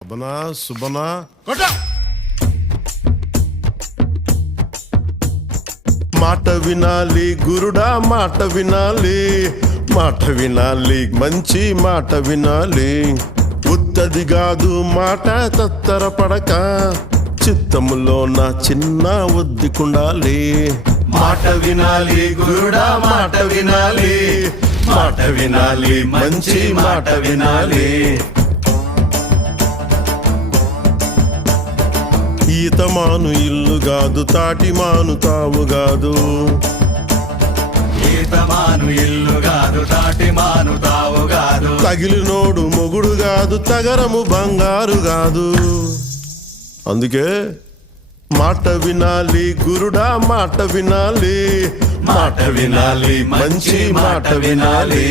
సుబనా సుబనా మాట వినాలి గురుడా, మాట వినాలి, మాట వినాలి, మంచి మాట వినాలి. ఉత్తది కాదు మాట తత్తర పడక, చిత్తములో నా చిన్న ఒద్దికుండాలి. మాట వినాలి గురుడా, మాట వినాలి, మాట వినాలి, మంచి మాట వినాలి. ఈతమాను ఇల్లు కాదు, తాటిమాను తావు కాదు. ఈతమాను ఇల్లు కాదు, తాటిమాను తావు కాదు. తగిలినోడు మొగుడు కాదు, తగరము బంగారు కాదు. అందుకే మాట వినాలి గురుడా, మాట వినాలి, మాట వినాలి, మంచి మాట వినాలి.